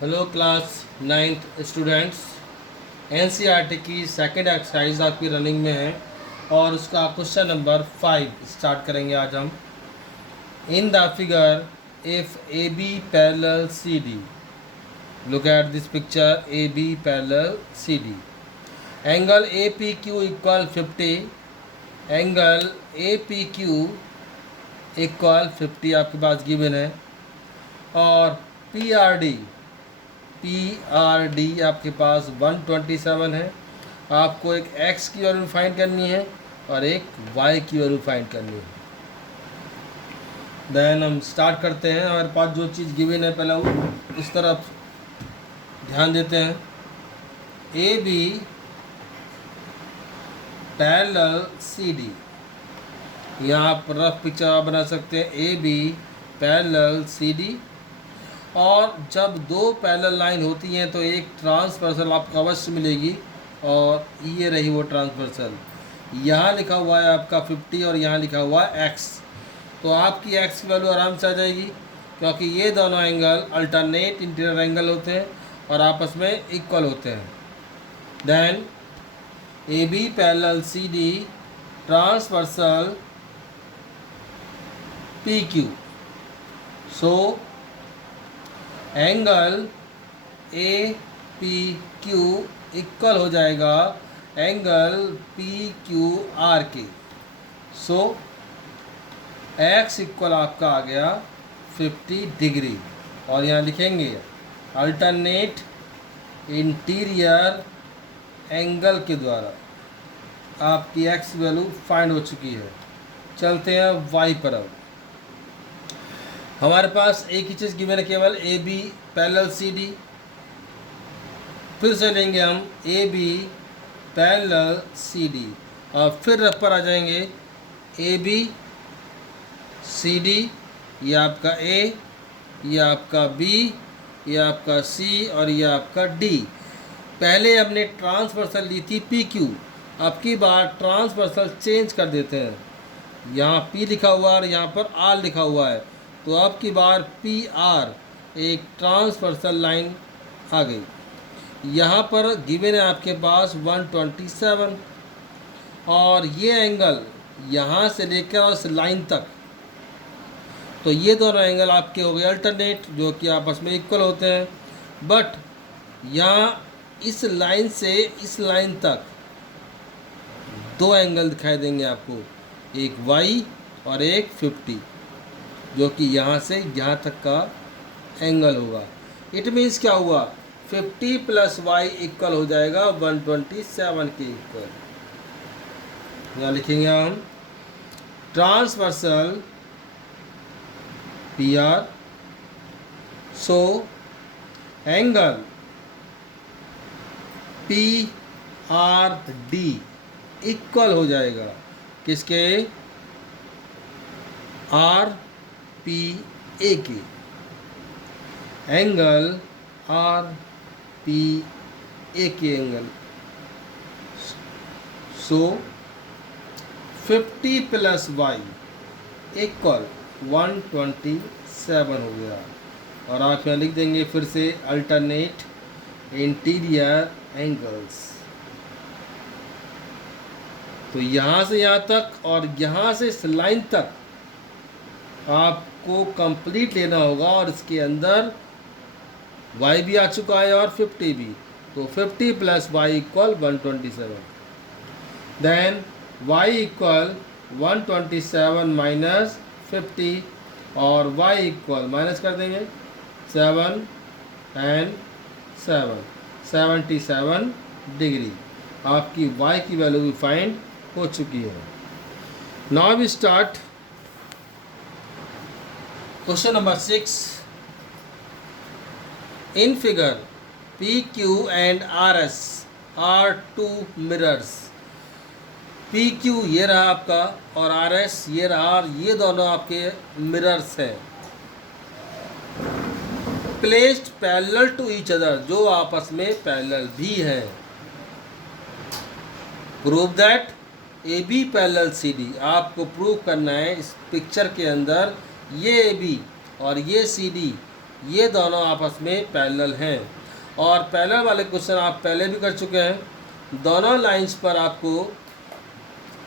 Hello class ninth students. NCERT की second exercise आपकी running में है और उसका क्वेश्चन नंबर 5 स्टार्ट करेंगे आज हम। In the figure if A B parallel C D, look at this picture, A B parallel C D, angle A P Q equal 50, angle A P Q equal 50 आपके पास given है, और P R D आपके पास 127 है। आपको एक x की value find करनी है और एक वाई की वैल्यू फाइंड करनी है। देन हम स्टार्ट करते हैं। हमारे पास जो चीज़ गिवन है पहले वो इस तरफ ध्यान देते हैं। A B parallel C D, यहाँ आप रफ पिक्चर आप बना सकते हैं। A B parallel C D, और जब दो पैरेलल लाइन होती हैं तो एक ट्रांसवर्सल आपको अवश्य मिलेगी, और ये रही वो ट्रांसवर्सल। यहाँ लिखा हुआ है आपका 50 और यहाँ लिखा हुआ है एक्स, तो आपकी एक्स की वैल्यू आराम से आ जाएगी, क्योंकि ये दोनों एंगल अल्टरनेट इंटीरियर एंगल होते हैं और आपस में इक्वल होते हैं। Then A B parallel C D transversal P Q, so angle A P Q equal हो जाएगा एंगल पी क्यू आर के। सो एक्स इक्वल आपका आ गया 50 डिग्री, और यहाँ लिखेंगे अल्टरनेट इंटीरियर एंगल के द्वारा आपकी एक्स वैल्यू फाइंड हो चुकी है। चलते हैं वाई पर। अब हमारे पास एक ही चीज़ गिवन है, केवल A B parallel C D. फिर से लेंगे हम A B parallel C D, और फिर रफ पर आ जाएंगे। ए बी सी डी, ये आपका ए, ये आपका बी, ये आपका सी, और ये आपका डी। पहले हमने ट्रांसवर्सल ली थी पी क्यू, अब की बार ट्रांसवर्सल चेंज कर देते हैं। यहाँ पी लिखा हुआ है और यहाँ पर आर लिखा हुआ है, तो अब की बार पी आर एक ट्रांसवर्सल लाइन आ गई। यहाँ पर गिवन है आपके पास 127, और ये एंगल यहाँ से लेकर उस लाइन तक, तो ये दोनों एंगल आपके हो गए अल्टरनेट, जो कि आपस में इक्वल होते हैं। बट यहाँ इस लाइन से इस लाइन तक दो एंगल दिखाई देंगे आपको, एक वाई और एक 50, जो कि यहाँ से यहाँ तक का एंगल होगा। इट मीन्स क्या हुआ, 50 प्लस वाई इक्वल हो जाएगा 127 के इक्वल। यहाँ लिखेंगे हम transversal P R, so angle P R D equal हो जाएगा किसके, आर पी ए के। एंगल आर पी ए के एंगल, सो 50 प्लस वाई इक्वल 127 हो गया। और आप यहाँ लिख देंगे फिर से अल्टरनेट इंटीरियर एंगल्स। तो यहाँ से यहाँ तक और यहाँ से इस लाइन तक आपको कंप्लीट लेना होगा, और इसके अंदर y भी आ चुका है और 50 भी, तो 50 plus y equal 127। Then y equal 127 minus 50, और y इक्वल माइनस कर देंगे 7 एंड 7, 77 डिग्री। आपकी y की वैल्यू भी फाइंड हो चुकी है। Now we start question number 6। In figure P Q and R S are two mirrors. P Q ये रहा आपका, और आर एस ये रहा, और ये दोनों आपके मिरर्स हैं, placed parallel to each other, जो आपस में पैरेलल भी हैं। Prove that A B parallel C D, आपको प्रूव करना है इस पिक्चर के अंदर ये ए बी और ये सी डी ये दोनों आपस में पैरेलल हैं। और पैरेलल वाले क्वेश्चन आप पहले भी कर चुके हैं। दोनों लाइंस पर आपको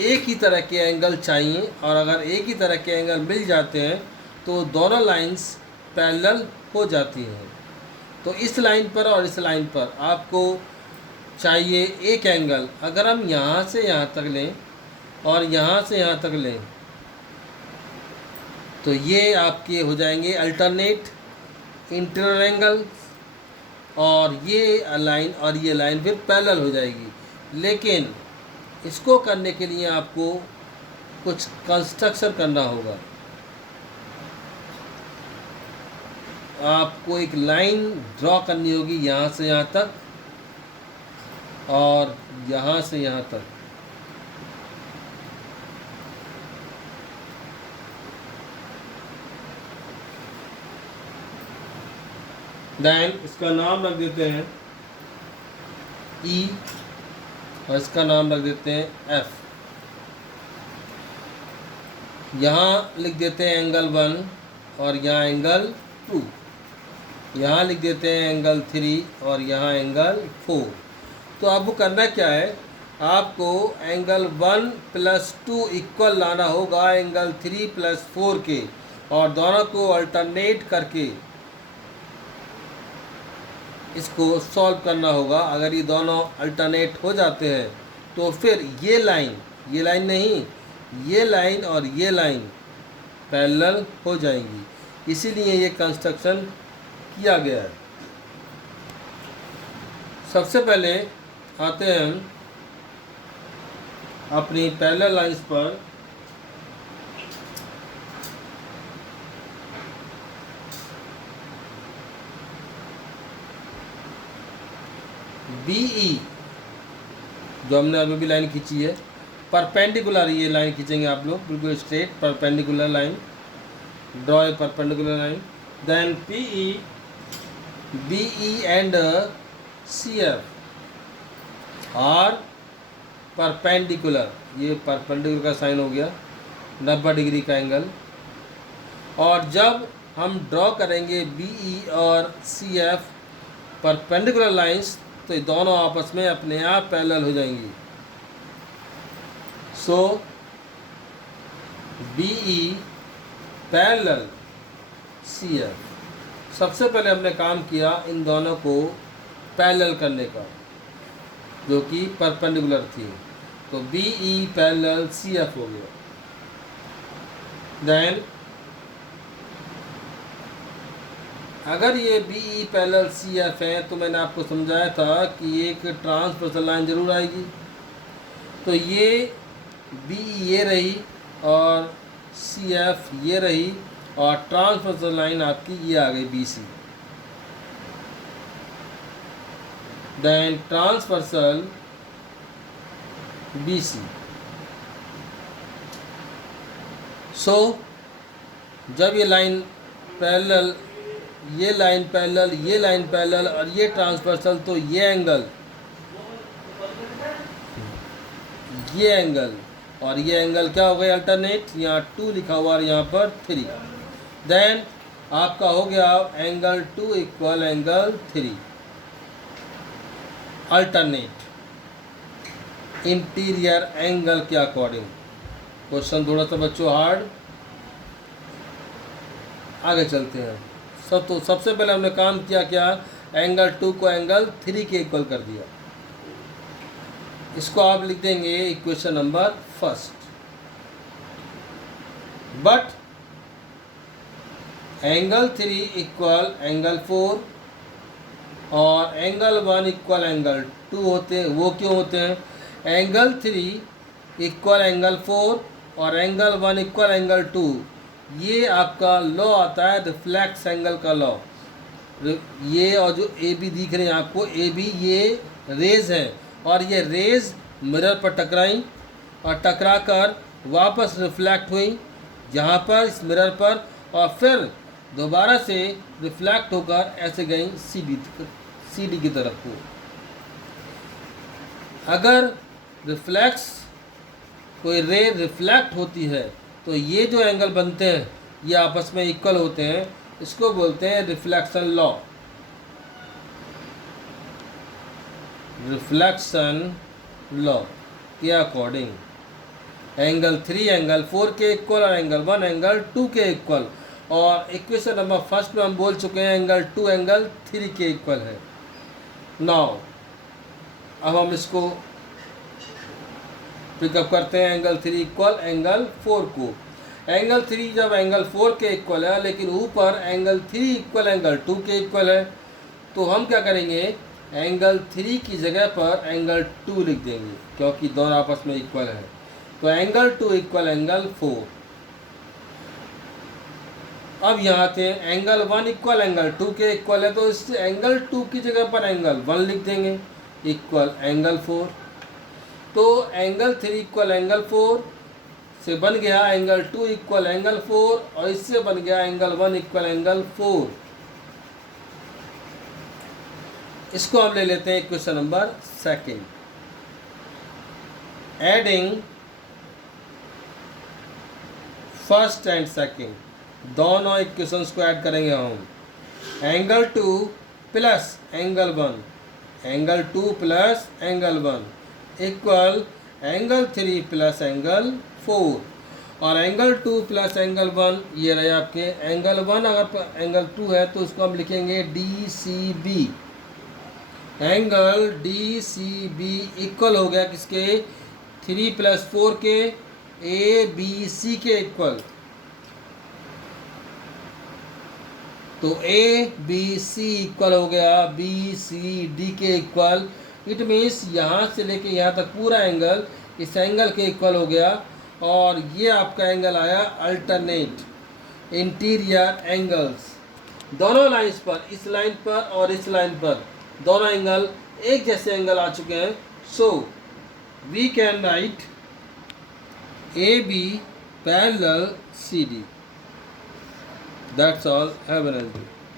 एक ही तरह के एंगल चाहिए, और अगर एक ही तरह के एंगल मिल जाते हैं तो दोनों लाइंस पैरेलल हो जाती हैं। तो इस लाइन पर और इस लाइन पर आपको चाहिए एक एंगल। अगर हम यहाँ से यहाँ तक लें और यहाँ से यहाँ तक लें तो ये आपके हो जाएंगे अल्टरनेट इंटीरियर एंगल, और ये लाइन और ये लाइन फिर पैरेलल हो जाएगी। लेकिन इसको करने के लिए आपको कुछ कंस्ट्रक्शन करना होगा। आपको एक लाइन ड्रॉ करनी होगी यहाँ से यहाँ तक और यहाँ से यहाँ तक। देन इसका नाम रख देते हैं E और इसका नाम रख देते हैं F। यहाँ लिख देते हैं एंगल 1 और यहाँ एंगल 2। यहाँ लिख देते हैं एंगल 3 और यहाँ एंगल 4। तो अब वो करना क्या है, आपको एंगल 1 + 2 इक्वल लाना होगा एंगल 3 + 4 के, और दोनों को अल्टरनेट करके इसको सॉल्व करना होगा। अगर ये दोनों अल्टरनेट हो जाते हैं तो फिर ये लाइन नहीं, ये लाइन और ये लाइन पैरेलल हो जाएंगी। इसीलिए ये कंस्ट्रक्शन किया गया है। सबसे पहले आते हैं हम अपनी पैरेलल लाइंस पर। BE जो हमने अभी भी लाइन खींची है, परपेंडिकुलर ये लाइन खींचेंगे आप लोग, बिल्कुल straight perpendicular line. Draw a perpendicular line. Then PE, BE and CF are perpendicular. ये परपेंडिकुलर का साइन हो गया, 90 डिग्री का एंगल। और जब हम ड्रॉ करेंगे BE और CF परपेंडिकुलर लाइंस तो ये दोनों आपस में अपने आप पैरेलल हो जाएंगी। सो BE पैरेलल CF। सबसे पहले हमने काम किया इन दोनों को पैरेलल करने का, जो कि परपेंडिकुलर थी। तो BE पैरेलल CF हो गया। देन अगर ये BE पैरेलल CF है तो मैंने आपको समझाया था कि एक ट्रांसवर्सल लाइन जरूर आएगी। तो ये BE ये रही और CF ये रही, और ट्रांसवर्सल लाइन आपकी ये आ गई BC। Then transversal BC। So जब ये लाइन पैरेलल, ये लाइन पैरेलल, ये लाइन पैरेलल और ये ट्रांसवर्सल, तो ये एंगल और ये एंगल क्या हो गए अल्टरनेट। यहाँ 2 लिखा हुआ और यहाँ पर 3। देन आपका हो गया angle 2 equal angle 3 alternate interior angle के अकॉर्डिंग। क्वेश्चन थोड़ा सा बच्चों हार्ड, आगे चलते हैं। तो सबसे पहले हमने काम किया क्या, एंगल 2 को एंगल 3 के इक्वल कर दिया। इसको आप लिख देंगे equation number 1। But angle 3 equal angle 4 और एंगल 1 इक्वल एंगल 2 होते हैं। वो क्यों होते हैं, एंगल 3 इक्वल एंगल 4 और एंगल 1 इक्वल एंगल 2। ये आपका लॉ आता है रिफ्लेक्स एंगल का लॉ। ये और जो AB दिख रहे हैं आपको, AB ये रेज है, और ये रेज मिरर पर टकराई और टकरा कर वापस रिफ्लेक्ट हुई जहाँ पर इस मिरर पर, और फिर दोबारा से रिफ्लेक्ट होकर ऐसे गई CD की तरफ को। अगर कोई रे रिफ्लेक्ट होती है तो ये जो एंगल बनते हैं ये आपस में इक्वल होते हैं, इसको बोलते हैं रिफ्लेक्शन लॉ। रिफ्लेक्शन लॉ के अकॉर्डिंग एंगल 3 एंगल 4 के इक्वल और एंगल 1 एंगल 2 के इक्वल, और इक्वेशन नंबर फर्स्ट में हम बोल चुके हैं एंगल 2 एंगल 3 के इक्वल है। नाउ अब हम इसको पिकअप करते हैं एंगल 3 इक्वल एंगल 4 को। एंगल 3 जब एंगल 4 के इक्वल है लेकिन ऊपर एंगल 3 इक्वल एंगल 2 के इक्वल है, तो हम क्या करेंगे, एंगल 3 की जगह पर एंगल 2 लिख देंगे क्योंकि दोनों आपस में इक्वल है। तो एंगल 2 इक्वल एंगल 4। अब यहाँ थे एंगल 1 इक्वल एंगल 2 के इक्वल है, तो इस एंगल 2 की जगह पर एंगल 1 लिख देंगे इक्वल एंगल 4। तो एंगल 3 इक्वल एंगल 4 से बन गया एंगल 2 इक्वल एंगल 4, और इससे बन गया एंगल 1 इक्वल एंगल 4। इसको हम ले लेते हैं question number second. Adding first and second, दोनों इक्वेशंस को ऐड करेंगे हम। Angle 2 plus angle 1, angle 2 plus angle 1 equal angle 3 plus angle 4, और एंगल 2 प्लस एंगल 1 ये रहे आपके एंगल 1। अगर एंगल 2 है तो उसको हम लिखेंगे DCB। एंगल DCB इक्वल हो गया किसके, 3 प्लस 4 के, ABC के इक्वल। तो ABC इक्वल हो गया BCD के इक्वल। इट मीन्स यहाँ से लेके यहाँ तक पूरा एंगल इस एंगल के इक्वल हो गया, और ये आपका एंगल आया अल्टरनेट इंटीरियर एंगल्स। दोनों लाइंस पर, इस लाइन पर और इस लाइन पर, दोनों एंगल एक जैसे एंगल आ चुके हैं। So we can write AB parallel CD. That's all. Have a nice day.